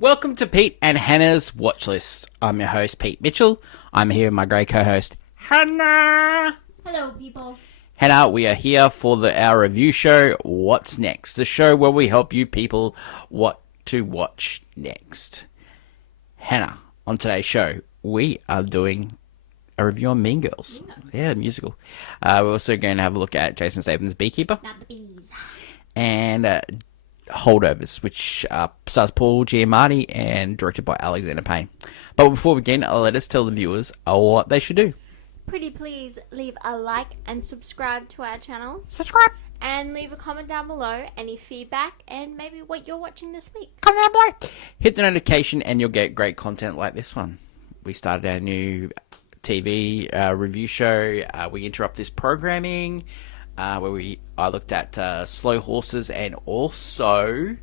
Welcome to Pete and Hannah's Watch List. I'm your host, Pete Mitchell. I'm here with my great co-host, Hannah. Hello, people. Hannah, we are here for our review show, What's Next? The show where we help you people what to watch next. Hannah, on today's show, we are doing a review on Mean Girls. Yeah, the musical. We're also going to have a look at Jason Statham's Beekeeper. Not the bees. And Holdovers, which stars Paul Giamatti and directed by Alexander Payne. But before we begin, let us tell the viewers what they should do. Pretty please leave a like and subscribe to our channel. Subscribe! And leave a comment down below, any feedback, and maybe what you're watching this week. Comment down below! Hit the notification and you'll get great content like this one. We started our new TV review show. We interrupt this programming. Where I looked at Slow Horses and also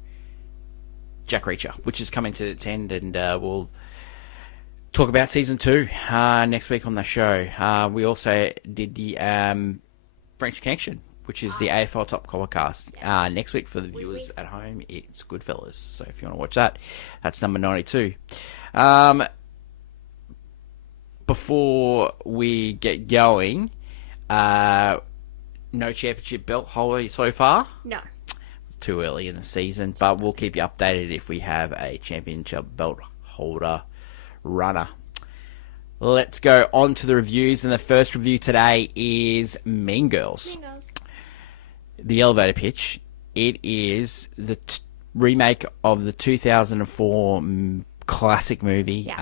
Jack Reacher, which is coming to its end, and we'll talk about season 2 next week on the show. We also did the French Connection, which is the AFL Top Cast. Next week for the viewers at home, it's Goodfellas. So if you want to watch that, that's number 92. Before we get going, no championship belt holder so far. No. It's too early in the season, but we'll keep you updated if we have a championship belt holder runner. Let's go on to the reviews, and the first review today is Mean Girls. Mean Girls. The elevator pitch. It is the remake of the 2004 classic movie,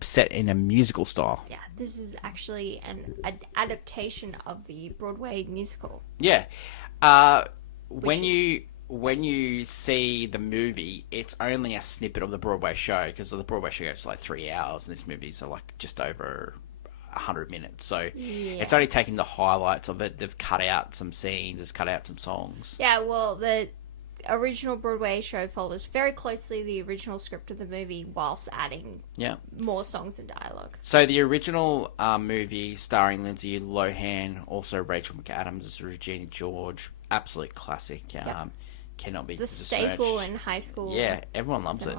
set in a musical style. Yeah, this is actually an adaptation of the Broadway musical. Yeah. When you see the movie, it's only a snippet of the Broadway show, because the Broadway show goes like 3 hours, and this movie's like just over 100 minutes. So it's only taking the highlights of it. They've cut out some scenes, it's cut out some songs. Yeah, well, the original Broadway show follows very closely the original script of the movie whilst adding more songs and dialogue. So the original movie starring Lindsay Lohan, also Rachel McAdams as Regina George, absolute classic. Cannot be besmirched. The staple in high school. Yeah, everyone loves it.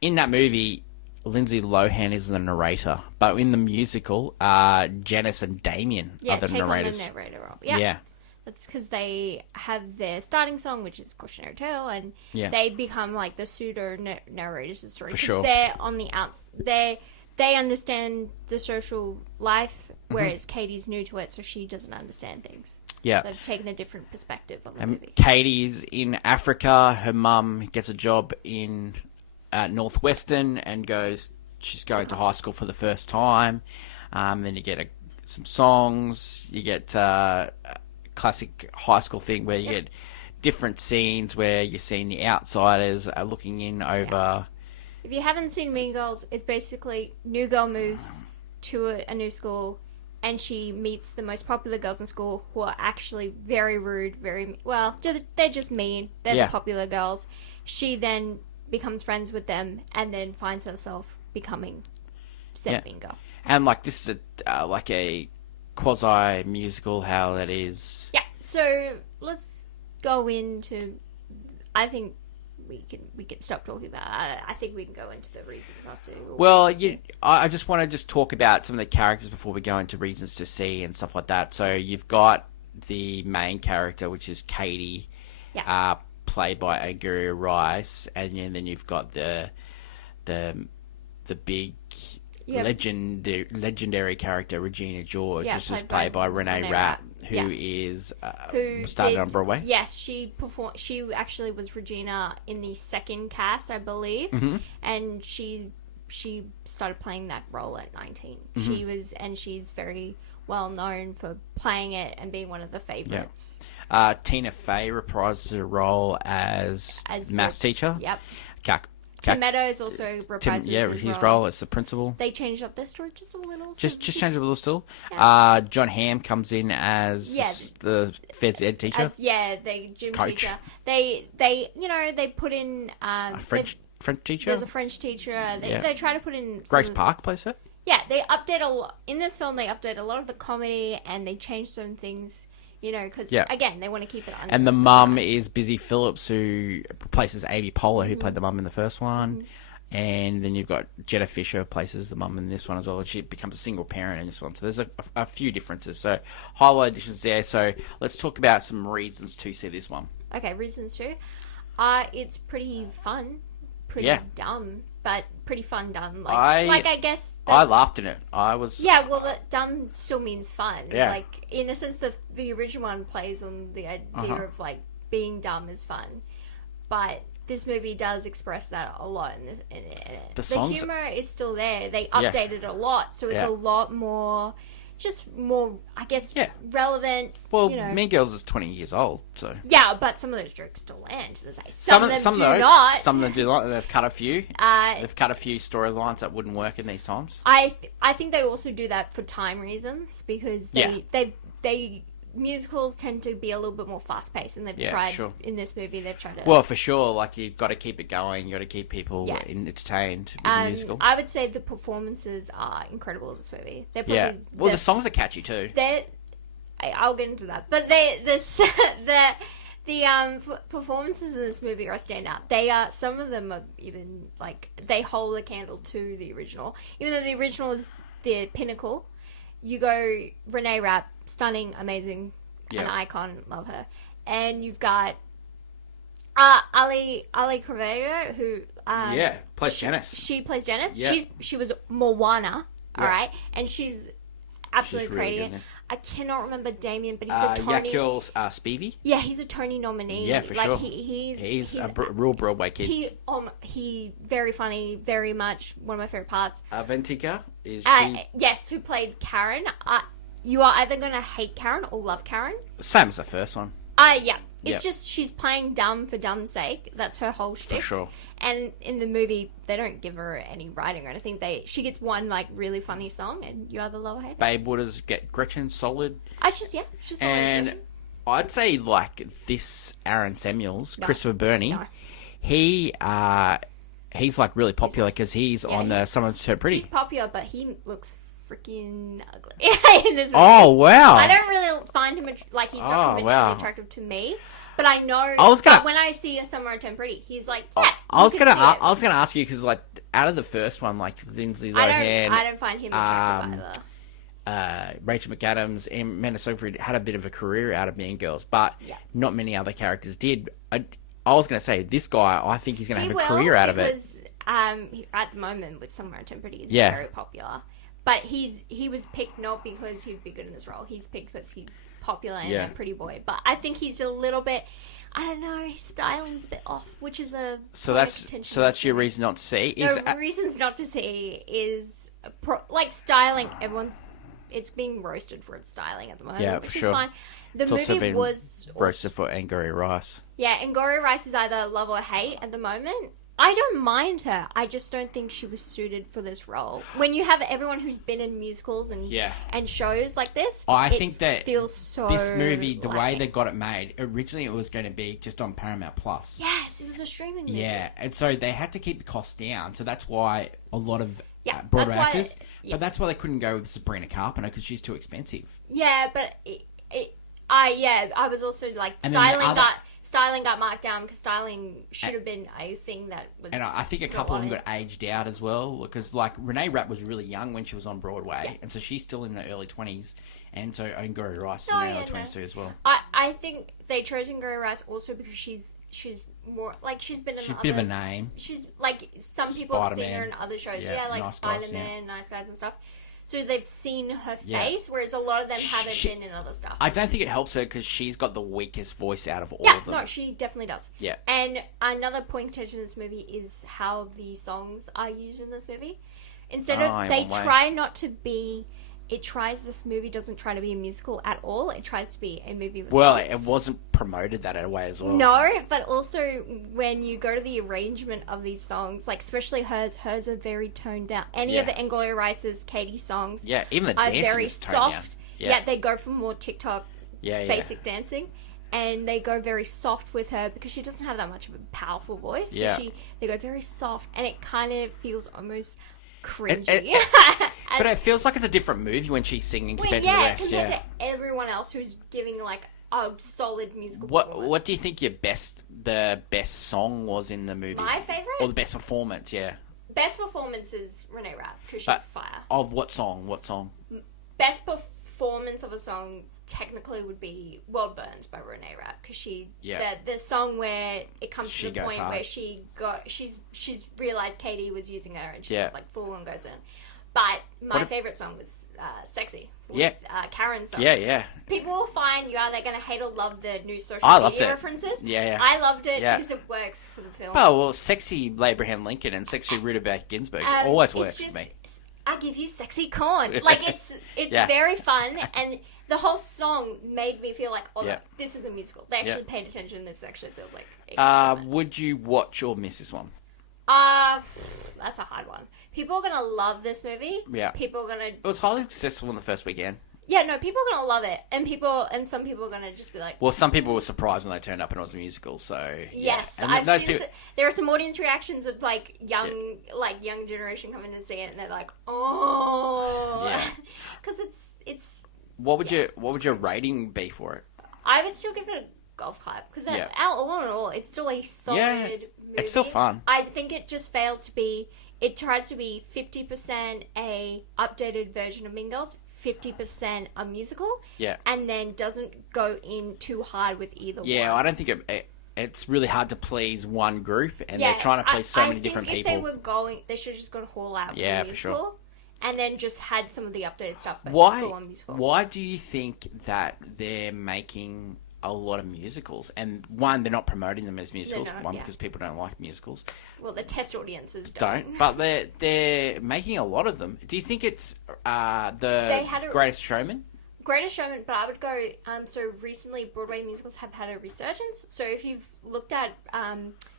In that movie, Lindsay Lohan is the narrator, but in the musical, Janice and Damien are the narrators. On the narrator role. Yeah. That's because they have their starting song, which is Cautionary Tale, and they become like the pseudo narrators of the story. For sure. They're on the outs. They understand the social life, whereas Katie's new to it, so she doesn't understand things. Yeah. They've taken a different perspective on the movie. Katie's in Africa. Her mum gets a job in Northwestern and she's going to high school for the first time. Then you get some songs. You get classic high school thing where you get different scenes where you're seeing the outsiders are looking in over. If you haven't seen Mean Girls, it's basically new girl moves to a new school, and she meets the most popular girls in school who are actually very rude, they're just mean. They're the popular girls. She then becomes friends with them and then finds herself becoming said Mean Girl. And this is like a quasi musical, how that is. Yeah, so let's go into. I think we can stop talking about it. I think we can go into the reasons after. Well, I just want to talk about some of the characters before we go into reasons to see and stuff like that. So you've got the main character, which is Katie, played by Aguirre Rice, and then you've got the big. Legendary character Regina George, which is played by Renee Rapp, who started on Broadway. Yes, she performed. She actually was Regina in the second cast, I believe, and she started playing that role at 19. She's very well known for playing it and being one of the favorites. Tina Fey reprises her role as maths teacher. Yep. Tim Meadows also reprises his role as the principal. They changed up their story just a little. Just changed it a little still. Yeah. John Hamm comes in as the phys ed teacher. The gym coach. teacher. They put in a French teacher. There's a French teacher. They try to put in Grace Park plays her. Yeah, they update a lot in this film. They update a lot of the comedy and they change some things You know, because, Yeah. again, they want to keep it under. And the mum is Busy Phillips, who replaces Amy Poehler, who played the mum in the first one. And then you've got Jetta Fisher places the mum in this one as well, and she becomes a single parent in this one. So there's a few differences. So highlight additions there. So let's talk about some reasons to see this one. Okay, reasons too. It's pretty fun, pretty Yeah. dumb, but pretty fun dumb. I guess I laughed in it. I was dumb still means fun. Yeah. Like, in a sense, the original one plays on the idea of like being dumb is fun, but this movie does express that a lot in it. The humor is still there. They updated it a lot, so it's a lot more, just more, I guess, relevant. Well, you know. Mean Girls is 20 years old, so Yeah, but some of those jokes still land. Some of them do not. Some of them do not. They've cut a few. They've cut a few storylines that wouldn't work in these times. I think they also do that for time reasons, because they musicals tend to be a little bit more fast paced, and they've tried in this movie. They've tried to. Well, for sure, like you've got to keep it going. You got to keep people entertained with the musical. I would say the performances are incredible in this movie. They're probably well, the songs are catchy too. I'll get into that, but the performances in this movie are a standout. They are, some of them are even like, they hold a candle to the original, even though the original is the pinnacle. You go Renee Rapp, stunning, amazing, an icon, love her, and you've got Ali Carvalho, who plays Janice. She plays Janice. Yeah. She was Moana, all right, and she's absolutely really crazy. good, I cannot remember Damien, but he's a Tony. Yakil Spivey. Yeah, he's a Tony nominee. Yeah, for sure. He's a real Broadway kid. He very funny, very much one of my favorite parts. Ventica is she? Yes, who played Karen. You are either going to hate Karen or love Karen. Same as the first one. Yeah. It's just she's playing dumb for dumb's sake. That's her whole shtick. For sure. And in the movie, they don't give her any writing or anything. She gets one like really funny song, and you either love or hate it. Babe Waters get Gretchen solid. She's solid. And I'd say like this Aaron Samuels, Christopher Burney, he's like really popular because he's on the Someone's So Pretty. He's popular, but he looks freaking ugly in this movie. Oh wow! I don't really find him like, he's not conventionally attractive to me. But I know. When I see Summer and Pretty, he's like, I was gonna ask you because like out of the first one, like Lindsay Lohan, I don't find him attractive either. Rachel McAdams and Amanda Seyfried had a bit of a career out of Mean Girls, but not many other characters did. I was going to say this guy, I think he's going to have a career out of it. Because at the moment with Summer and Pretty, he's very popular. But he was picked not because he'd be good in this role. He's picked because he's popular and a pretty boy. But I think he's a little bit, I don't know, his styling's a bit off, which is a so that's your reason not to see. Reasons not to see is like styling. It's being roasted for its styling at the moment, which is fine. The movie was roasted for Angourie Rice. Yeah, Angourie Rice is either love or hate at the moment. I don't mind her. I just don't think she was suited for this role. When you have everyone who's been in musicals and shows like this, I think that feels so this movie, the way they got it made, originally it was going to be just on Paramount Plus. Yes, it was a streaming movie. Yeah, and so they had to keep the costs down. So that's why a lot of Broadway actors, but that's why they couldn't go with Sabrina Carpenter because she's too expensive. Yeah, but I was also like styling got marked down because styling should have been a thing that was. And I think a couple of them got aged out as well because like Renee Rapp was really young when she was on Broadway, and so she's still in the early 20s, and so Angourie Rice is in the early 20s too as well. I think they chose Angourie Rice also because she's more like she's been in a bit of a name. She's like some people have seen her in other shows, like nice Spider-Man, Nice Guys and stuff. So they've seen her face, whereas a lot of them haven't been in other stuff. I don't think it helps her because she's got the weakest voice out of all of them. No, she definitely does. Yeah. And another point to attention in this movie is how the songs are used in this movie. Instead of, they try not to be... This movie doesn't try to be a musical at all. It tries to be a movie with songs. It wasn't promoted that way as well. No, but also when you go to the arrangement of these songs, like especially hers are very toned down. Any of the Angourie Rice's, Katie songs, even the dancing are very is toned soft. down. Yeah, they go for more TikTok basic dancing. And they go very soft with her because she doesn't have that much of a powerful voice. So they go very soft, and it kind of feels almost cringy. But it feels like it's a different movie when she's singing compared to the rest. Compared to everyone else who's giving like a solid musical performance. What do you think the best song was in the movie? My favourite? Or the best performance, yeah. Best performance is Renee Rapp, because she's fire. Of what song? What song? Best performance of a song technically would be World Burns by Renee Rapp, because the song where it comes to the point where she's realised Katie was using her and she like full on goes in. But my favourite song was Sexy with Karen's song. Yeah. People will find you either going to hate or love the new social media references. Yeah. I loved it because it works for the film. Oh, well, Sexy Abraham Lincoln and Sexy Ruta Bader Ginsburg always works for me. I give you sexy corn. Like, it's very fun, and the whole song made me feel like, this is a musical. They actually paid attention. This actually feels like... would you watch or miss this one? That's a hard one. People are gonna love this movie. Yeah. People are gonna... It was highly successful in the first weekend. Yeah, no, people are gonna love it, and some people are gonna just be like... Well, some people were surprised when they turned up and it was a musical, so... Yes, I've seen... There are some audience reactions of, like, young generation coming to see it, and they're like, oh... Yeah. Because it's... What would your rating be for it? I would still give it a golf clap, because all in all, it's still a solid movie. It's still fun. I think it just fails to be... It tries to be 50% a updated version of Mean Girls, 50% a musical, and then doesn't go in too hard with either one. Yeah, I don't think it's really hard to please one group, and they're trying to please so many different people. I think if they were going, they should have just gone all out with a musical, for sure. And then just had some of the updated stuff. But full on musical. Why do you think that they're making a lot of musicals? And one, they're not promoting them as musicals. Because people don't like musicals. Well, the test audiences don't. But they're making a lot of them. Do you think it's the Greatest Showman? Greatest Showman, but I would go... so recently, Broadway musicals have had a resurgence. So if you've looked at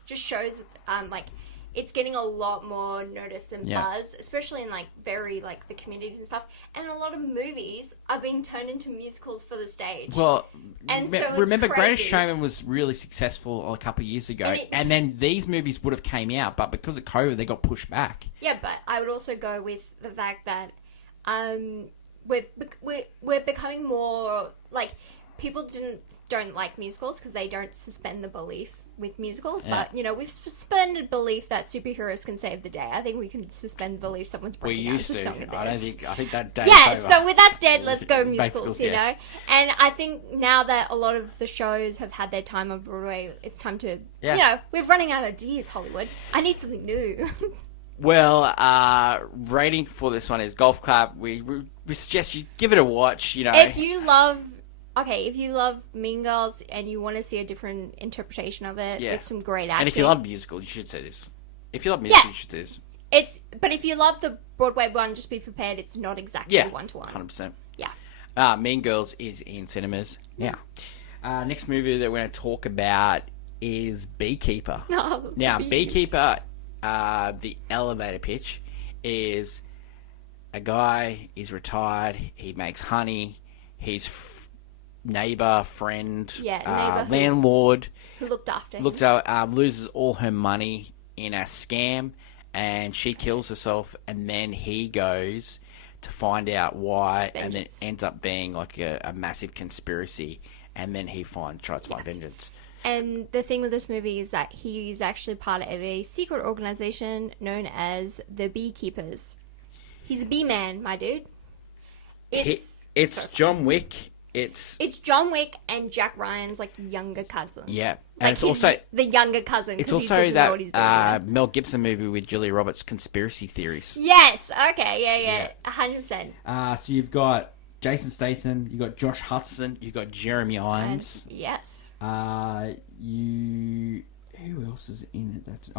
just shows, like... It's getting a lot more notice and buzz, especially in, like, very, like, the communities and stuff. And a lot of movies are being turned into musicals for the stage. Well, so remember Greatest Showman was really successful a couple of years ago. And then these movies would have came out, but because of COVID, they got pushed back. Yeah, but I would also go with the fact that we're becoming more, like, people don't like musicals because they don't suspend the belief with musicals, but we've suspended belief that superheroes can save the day. I think we can suspend belief someone's breaking down to song and dance. I think that day so with that dead, let's go musicals, you know? And I think now that a lot of the shows have had their time on Broadway, it's time to, we're running out of ideas, Hollywood. I need something new. Well, rating for this one is golf clap. We suggest you give it a watch, If you love Mean Girls and you want to see a different interpretation of it with some great acting. And if you love musicals, you should see this. If you love music, you should see this. But if you love the Broadway one, just be prepared. It's not exactly one-to-one. 100%. Yeah. Mean Girls is in cinemas now. Next movie that we're going to talk about is Beekeeper. Beekeeper, the elevator pitch is a guy, he's retired, he makes honey, he's friend, landlord who looked after him. Loses all her money in a scam, and she kills herself, and then he goes to find out why, and then it ends up being like a massive conspiracy, and then he tries to find vengeance. And the thing with this movie is that he's actually part of a secret organization known as the Beekeepers. He's a bee man, my dude. It's John Wick. It's John Wick and Jack Ryan's like younger cousin. Yeah, and like it's also the younger cousin. It's also that Mel Gibson movie with Julia Roberts, Conspiracy Theories. Yes. Okay. Yeah. 100%. So you've got Jason Statham, you've got Josh Hudson, you've got Jeremy Irons. Yes. Who else is in it?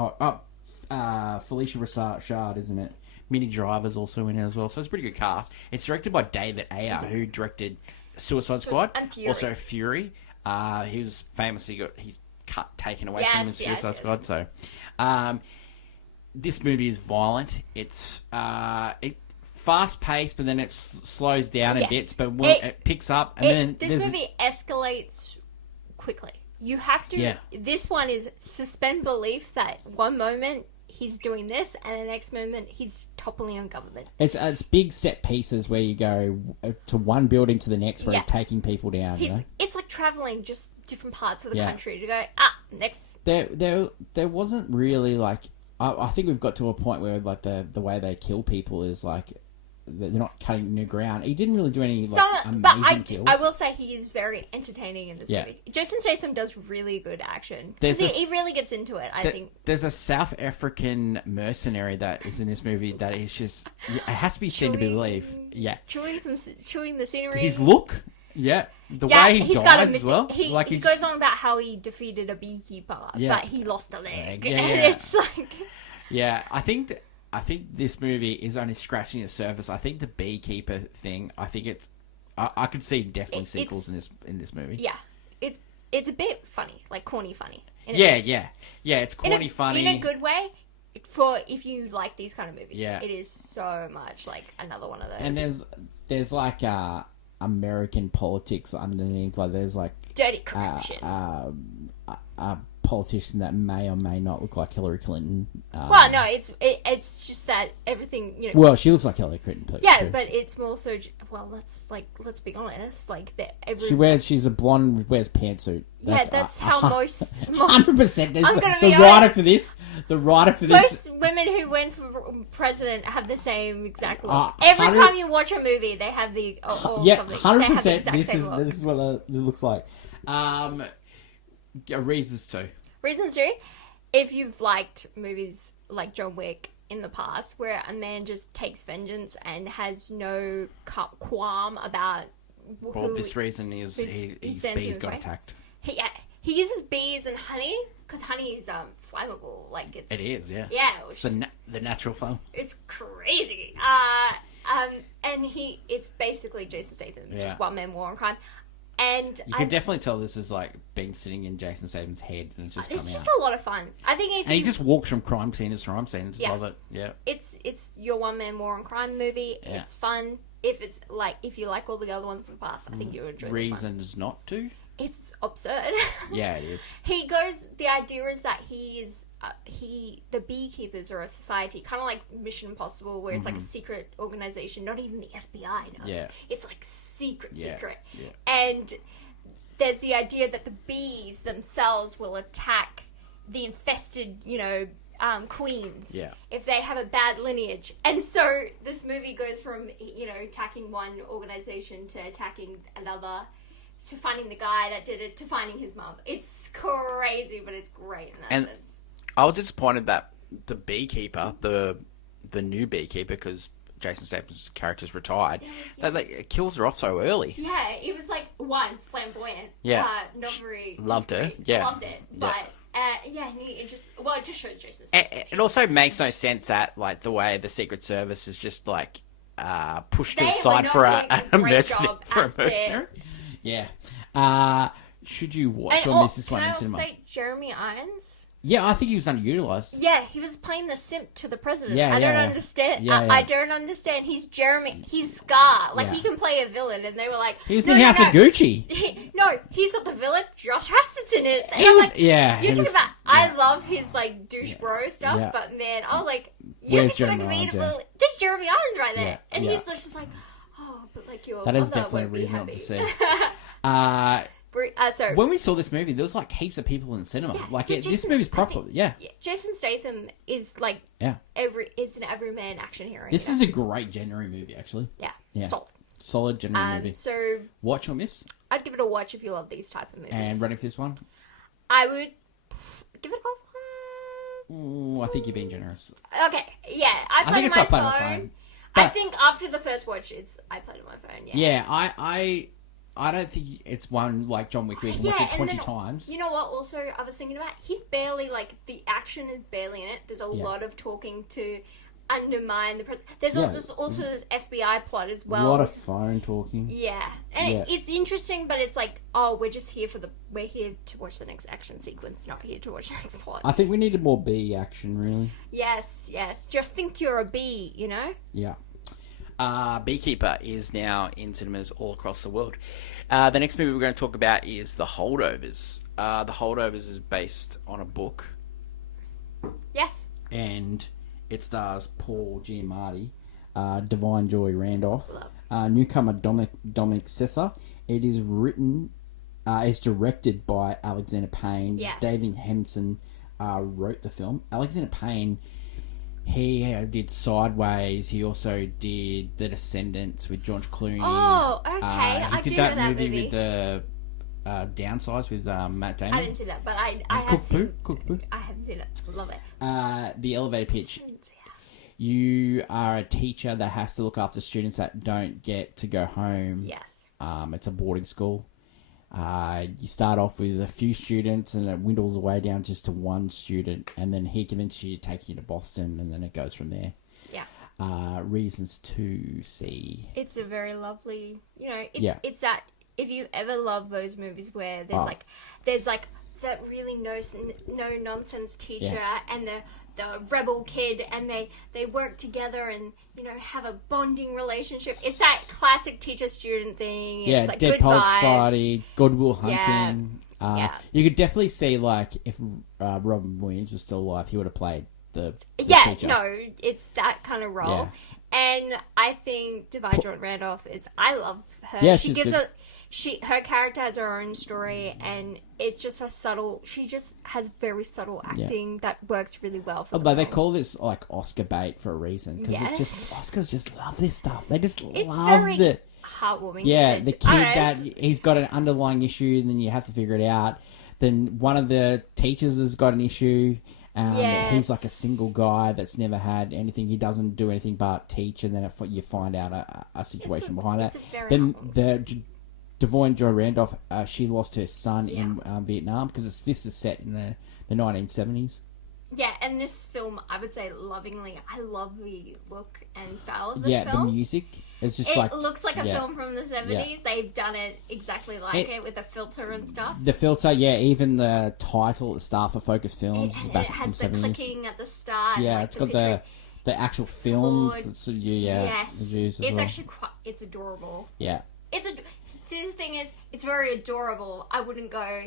Felicia Rashad, isn't it? Minnie Driver's also in it as well. So it's a pretty good cast. It's directed by David Ayer, who directed Suicide Squad, and Fury. Also Fury. He was famously got his cut taken away from him in Suicide Squad. So, this movie is violent. It's fast paced, but then it slows down in bits. But it picks up, and then this movie escalates quickly. You have to. Yeah. This one is suspend belief that one moment he's doing this, and the next moment he's toppling on government. It's big set pieces where you go to one building to the next where Yeah. you're taking people down. You know? It's like traveling just different parts of the Yeah. country to go, next. There wasn't really like I think we've got to a point where like the way they kill people is like they're not cutting new ground. He didn't really do any like amazing kills. I will say he is very entertaining in this Yeah. movie. Jason Statham does really good action. There's Because a- he really gets into it, I think. There's a South African mercenary that is in this movie that is just... It has to be seen to be believed. Yeah. Chewing the scenery. His look, the way he he's dies got a as missing. well. He like goes on about how he defeated a beekeeper, Yeah. but he lost a leg. Yeah, And yeah. it's like... Yeah, I think this movie is only scratching the surface. I think the Beekeeper thing, I think it's... I could see definitely sequels in this movie. Yeah. It's a bit funny, like corny funny. Yeah, it's corny, funny. In a good way, for if you like these kind of movies. Yeah. It is so much like another one of those. And there's like American politics underneath. Like there's like dirty corruption. a politician that may or may not look like Hillary Clinton. Well, no, it's just that everything, you know. Well, she looks like Hillary Clinton. Yeah, too. but it's more so. Well, let's be honest. Like that, She's a blonde, wears pantsuit. That's how most 100%. I'm gonna The be writer honest. for this. The writer for this. most women who went for president have the same exact look. Every 100 time you watch a movie, they have the or Yeah, something. 100%. They have the exact This same is look. this is what it looks like. Reasons too. Reasons too, if you've liked movies like John Wick in the past, where a man just takes vengeance and has no qualm about Well, this reason is he his stands in bees his got way. attacked. He uses bees and honey because honey is flammable. Like It is, yeah. Yeah, It's the natural flame. it's crazy. And it's basically Jason Statham, Yeah. just one man war on crime. And You can definitely tell this is like been sitting in Jason Statham's head and it's just it's coming just out. a lot of fun. I think if And he you just walks from crime scene to crime scene. I just Yeah. love it. Yeah. it's your one man war on crime movie. Yeah. It's fun. If you like all the other ones in the past, I think you'll enjoy this one. Reasons not to. It's absurd. Yeah, it is. The idea is that the beekeepers are a society, kind of like Mission Impossible, where it's like a secret organization, not even the FBI know. Yeah. It's like secret. Yeah. And there's the idea that the bees themselves will attack the infested, queens Yeah. if they have a bad lineage. And so this movie goes from, attacking one organization to attacking another, to finding the guy that did it, to finding his mum. It's crazy, but it's great in that And sense. I was disappointed that the Beekeeper, the new Beekeeper, because Jason Statham's character's retired, that it kills her off so early. Yeah, it was like, one, flamboyant. Yeah. Not very... Loved her, discreet. yeah. Loved it. But, it just shows Jason. It also makes no sense that like the way the Secret Service is just like pushed to They the were side not for doing a a great mercenary. job For a at their- mercenary. Yeah. Should you watch And or miss this one can in I also cinema? say Jeremy Irons? Yeah, I think he was underutilized. Yeah, he was playing the simp to the president. Yeah, I don't yeah. understand. Yeah, I yeah. don't understand. He's Jeremy. He's Scar. Like, Yeah. he can play a villain. And they were like... He was no, in no, House no. of Gucci. No, he's not the villain. Josh Hutcherson is. And He I'm was- like, yeah, You're he talking was- about... I yeah. love his, like, douche bro stuff. Yeah. But, man, I was like... You Where's can Jeremy me Irons, to yeah. believe... There's Jeremy Irons right there. Yeah, And yeah. he's just like... Oh, but, like, your That is mother definitely a won't be reason happy. to see. Sorry. When we saw this movie, there was like heaps of people in the cinema. Yeah, Like so this Jason- movie's I proper. think- Yeah, Jason Statham is, like... yeah. Is an everyman action hero. This is a great January movie, actually. Yeah. Yeah. Solid. Solid January movie. So Watch or miss? I'd give it a watch if you love these type of movies. And running for this one? I would give it a go. Ooh, I think you're being generous. Okay, yeah, I think played it's on like playing my on phone. phone. I But- think after the first watch, I played on my phone. Yeah. Yeah, I don't think it's one like John Wick where you can watch it and 20 then, times. You know what? Also, I was thinking about he's barely the action is barely in it. There's a Yeah. lot of talking to undermine the president. There's Yeah. also this FBI plot as A well. lot of phone talking. Yeah, and Yeah. it's interesting, but it's like, oh, we're just here we're here to watch the next action sequence, not here to watch the next plot. I think we needed more bee action, really. Yes. Just think you're a bee, you know? Yeah. Beekeeper is now in cinemas all across the world. The next movie we're going to talk about is The Holdovers. The Holdovers is based on a book. Yes. and it stars Paul Giamatti, Divine Joy Randolph, newcomer Dominic Sessa. It is written, is directed by Alexander Payne. Yes. David Henson wrote the film. Alexander Payne, he did Sideways. He also did The Descendants with George Clooney. Oh, okay. He I did do that know that movie movie. with the Downsize with Matt Damon. I didn't see that, but I have seen. I haven't seen it. Love it. The elevator pitch. You are a teacher that has to look after students that don't get to go home. Yes. It's a boarding school. You start off with a few students and it dwindles away down just to one student, and then he convinces you to take you to Boston, and then it goes from there. Yeah. Reasons to see. It's a very lovely, it's that, if you ever love those movies where there's like that really no nonsense teacher and the rebel kid, and they work together and have a bonding relationship. It's that classic teacher student thing. Yeah, it's like Dead good Poets vibes. Society, Goodwill Hunting. Yeah. You could definitely see, like, if Robin Williams was still alive, he would have played the teacher. No, it's that kind of role. Yeah. And I think Divine Joy Randolph I love her. Yeah, she she's gives good. her character has her own story, and it's just she just has very subtle acting that works really well for Although the they role. call this like Oscar bait for a reason, because Oscars just love this stuff. They just It's love very it. heartwarming. Yeah, image. the kid I don't know, that he's got an underlying issue, and then you have to figure it out. Then one of the teachers has got an issue. Yes. He's like a single guy that's never had anything. He doesn't do anything but teach, and then you find out a situation behind that. Then Divine Joy Randolph, she lost her son in Vietnam, because this is set in the 1970s. Yeah, and this film, I would say lovingly, I love the look and style of this Yeah, film. the music is just It looks like a film from the 70s. Yeah. They've done it exactly like it with the filter and stuff. The filter, even the title at the start for Focus Films is It back has from the 70s. clicking at the start. Yeah, like it's got the actual film. That's, Yes, used as it's well. actually it's adorable. Yeah. The thing is, it's very adorable. I wouldn't go,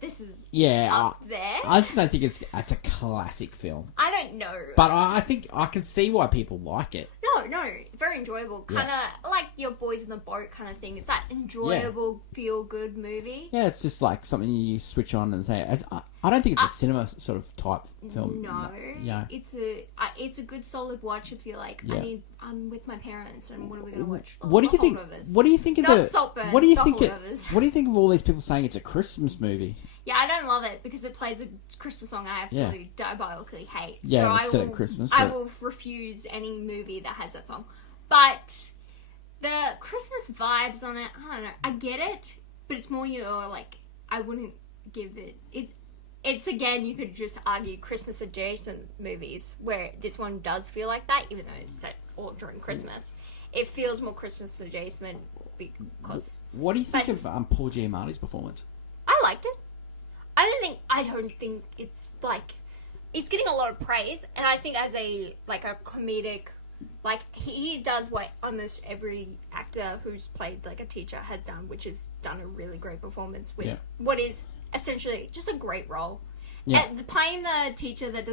this is Yeah, up there. I just don't think it's a classic film. I don't know. But I think I can see why people like it. No, very enjoyable. Kind of like your Boys in the Boat kind of thing. It's that enjoyable, feel-good movie. Yeah, it's just like something you switch on and say. I don't think it's a cinema sort of type film. No, Yeah. it's a good solid watch if you're like, I'm with my parents and what are we gonna watch? What do you think? Holdovers. What do you think of Not Saltburn, What do you the think? Holdovers. What do you think of all these people saying it's a Christmas movie? Yeah, I don't love it because it plays a Christmas song I absolutely diabolically hate. Yeah, so it's set at Christmas, I but- will refuse any movie that has that song. But the Christmas vibes on it, I don't know. I get it, but it's more I wouldn't give it. It's again, you could just argue Christmas adjacent movies where this one does feel like that, even though it's set all during Christmas. It feels more Christmas adjacent because. What do you think of Paul Giamatti's performance? I liked it. I don't think it's it's getting a lot of praise, and I think as a comedic, he does what almost every actor who's played a teacher has done, which is done a really great performance with what is essentially just a great role. Yeah. And playing the teacher that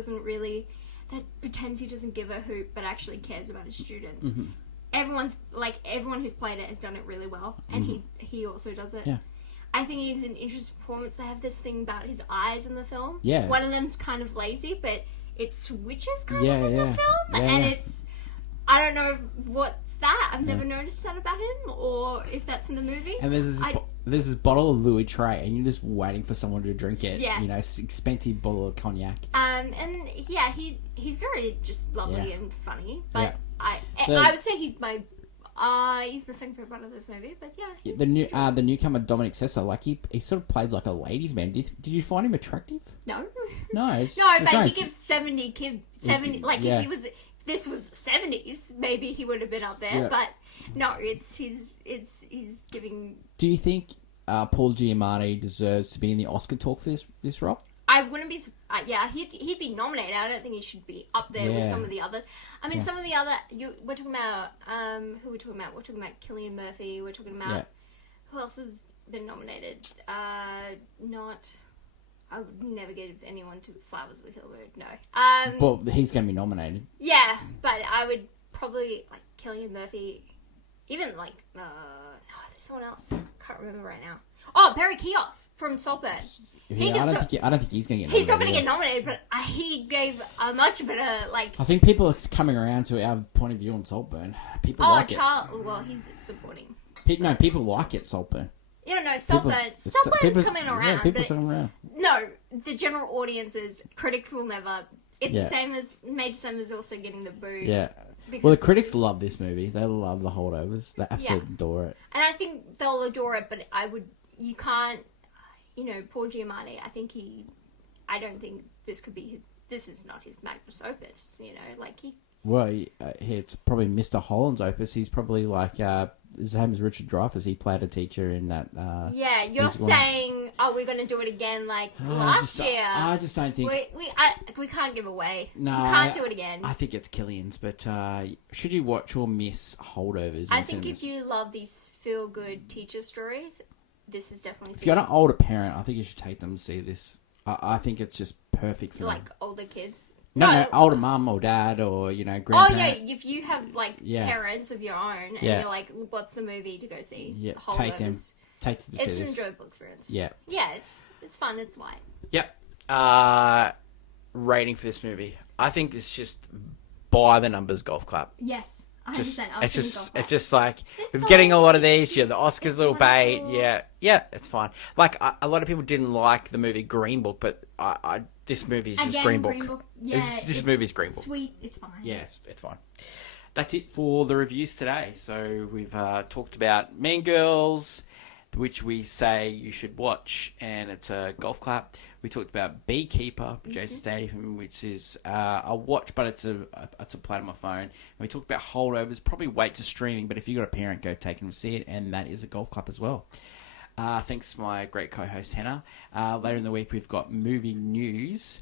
pretends he doesn't give a hoot but actually cares about his students. Mm-hmm. Everyone who's played it has done it really well, and he also does it. Yeah. I think he's an interesting performance. They have this thing about his eyes in the film. Yeah. One of them's kind of lazy, but it switches kind Yeah, of in the yeah. film. Yeah, and yeah. it's... I don't know what's that. I've never noticed that about him, or if that's in the movie. And there's this bottle of Louis Tray, and you're just waiting for someone to drink it. Yeah. It's an expensive bottle of cognac. And yeah, he's very just lovely and funny. But Yeah. I would say he's my second favorite part of this movie. But yeah, The newcomer Dominic Sessa, he sort of plays like a ladies' man. Did you find him attractive? no, No, it's but he gives 70 kids 70. If this was the 70s, maybe he would have been up there. Yeah. But no, he's giving. Do you think Paul Giamatti deserves to be in the Oscar talk for this role? I wouldn't be. He'd be nominated. I don't think he should be up there with Yeah. some of the other. I mean, some of the other. We're talking about. Who we're talking about? We're talking about Cillian Murphy. We're talking about. Who else has been nominated? Not. I would never give anyone to Flowers of the Killer Bird. No. Well, he's going to be nominated. Yeah, but I would probably like Cillian Murphy. Even like no, there's someone else. Can't remember right now. Oh, Barry Keogh from Saltburn. I don't think he's going to get nominated. He's not going to get nominated, but he gave a much better like. I think people are coming around to our point of view on Saltburn. People like it. Well, he's supporting. People like it, Saltburn. Yeah, no, Saltburn's coming around. Yeah, people coming around. No, the general audiences, critics will never. It's Yeah. the same as Major Sam is also getting the boo. Yeah. Because, Well, the critics love this movie. They love the Holdovers. They absolutely adore it. and I think they'll adore it, but you can't, Paul Giamatti, I don't think this could be this is not his magnus opus, Well, it's probably Mr. Holland's opus. He's probably like, his name is Richard Dreyfuss. He played a teacher in that. Yeah, you're saying, we're going to do it again like last year. I just don't think... We can't give away. No, we can't do it again. I think it's Killian's, but should you watch or miss Holdovers? I think if you love these feel-good teacher stories, this is definitely... If you're an older parent, I think you should take them to see this. I think it's just perfect for like them. older kids. No, older mum or dad or, grandparent. Oh, yeah, if you have, parents of your own and you're like, what's the movie to go see? Yeah, Holdovers. take them to see It's this. an enjoyable experience. Yeah. Yeah, it's fun, it's light. Yep. Rating for this movie. I think it's just by the numbers golf clap. Yes, 100%. It's just like we're getting a lot of these. Yeah, the Oscars little bait. Yeah, it's fine. Like a lot of people didn't like the movie Green Book, but this movie is just Green Book. Yeah, this movie's Green Book. Sweet, it's fine. Yeah, it's fine. That's it for the reviews today. So we've talked about Mean Girls, which we say you should watch, and it's a golf clap. We talked about Beekeeper, Jason Statham, which is a watch, but it's a play on my phone. And we talked about Holdovers, probably wait to streaming, but if you've got a parent, go take them to see it, and that is a golf clap as well. Thanks to my great co-host, Hannah. Later in the week, we've got movie news,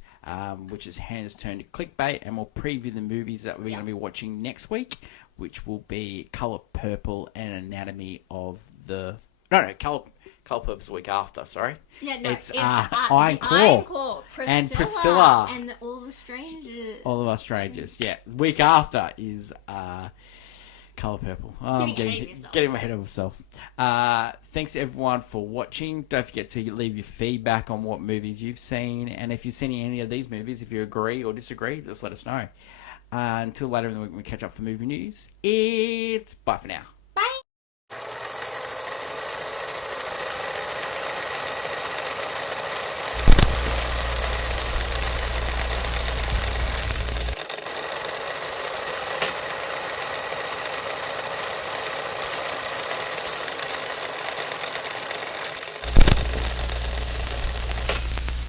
which is Hannah's turn to clickbait, and we'll preview the movies that we're going to be watching next week, which will be Colour Purple and Anatomy of the... No, Colour Purple's the week after, sorry. Yeah, no, it's Iron Claw. Priscilla. And All the Strangers. All of Us Strangers, yeah. The week after is Colour Purple. I'm getting ahead of myself. Thanks everyone for watching. Don't forget to leave your feedback on what movies you've seen. And if you've seen any of these movies, if you agree or disagree, just let us know. Until later in the week when we catch up for movie news, it's bye for now.